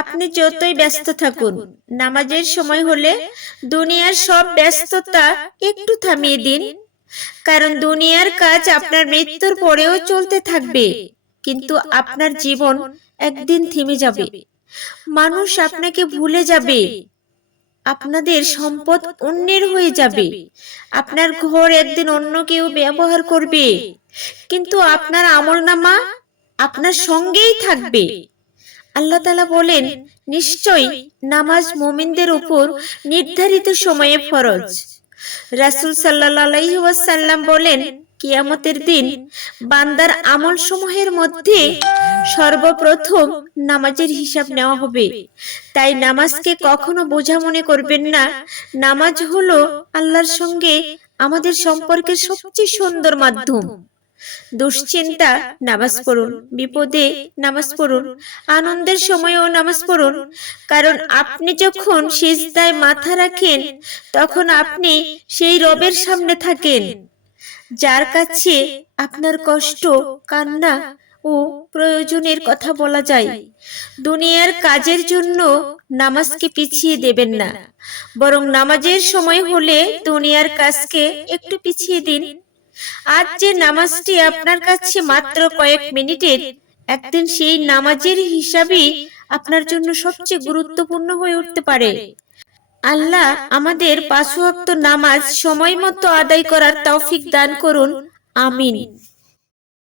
আপনি যতই ব্যস্ত থাকুন, নামাজের সময় হলে দুনিয়ার সব ব্যস্ততা একটু থামিয়ে দিন। কারণ দুনিয়ার কাজ আপনার মৃত্যুর পরেও চলতে থাকবে, কিন্তু আপনার জীবন একদিন থেমে যাবে। মানুষ আপনাকে ভুলে যাবে, আপনাদের সম্পদ অন্যের হয়ে যাবে, আপনার ঘর একদিন অন্য কেউ ব্যবহার করবে, কিন্তু আপনার আমলনামা আপনার সঙ্গেই থাকবে। আল্লাহ তাআলা বলেন, নিশ্চয়ই নামাজ মুমিনদের উপর নির্ধারিত সময়ে ফরজ। রাসূল সাল্লাল্লাহু আলাইহি ওয়াসাল্লাম বলেন, কিয়ামতের দিন বান্দার আমল সমূহের মধ্যে সর্বপ্রথম নামাজের হিসাব নেওয়া হবে। তাই নামাজকে কখনো বোঝা মনে করবেন না। নামাজ হলো আল্লাহর সঙ্গে আমাদের সম্পর্কের সবচেয়ে সুন্দর মাধ্যম। দুশ্চিন্তা নামাজ পড়ুন, বিপদে নামাজ পড়ুন, আনন্দের সময়ও নামাজ পড়ুন। কারণ আপনি যখন সিজদায় মাথা রাখেন, তখন আপনি সেই রবের সামনে থাকেন যার কাছে আপনার কষ্ট, কান্না ও প্রয়োজনের কথা বলা যায়। দুনিয়ার কাজের জন্য নামাজকে পিছিয়ে দেবেন না, বরং নামাজের সময় হলে দুনিয়ার কাজকে একটু পিছিয়ে দিন। আজ যে নামাজটি আপনার কাছে মাত্র কয়েক মিনিটের, একদিন সেই নামাজের হিসাবই আপনার জন্য সবচেয়ে গুরুত্বপূর্ণ হয়ে উঠতে পারে। আল্লাহ আমাদের 5 ওয়াক্ত নামাজ সময় মতো আদায় করার তৌফিক দান করুন। আমিন।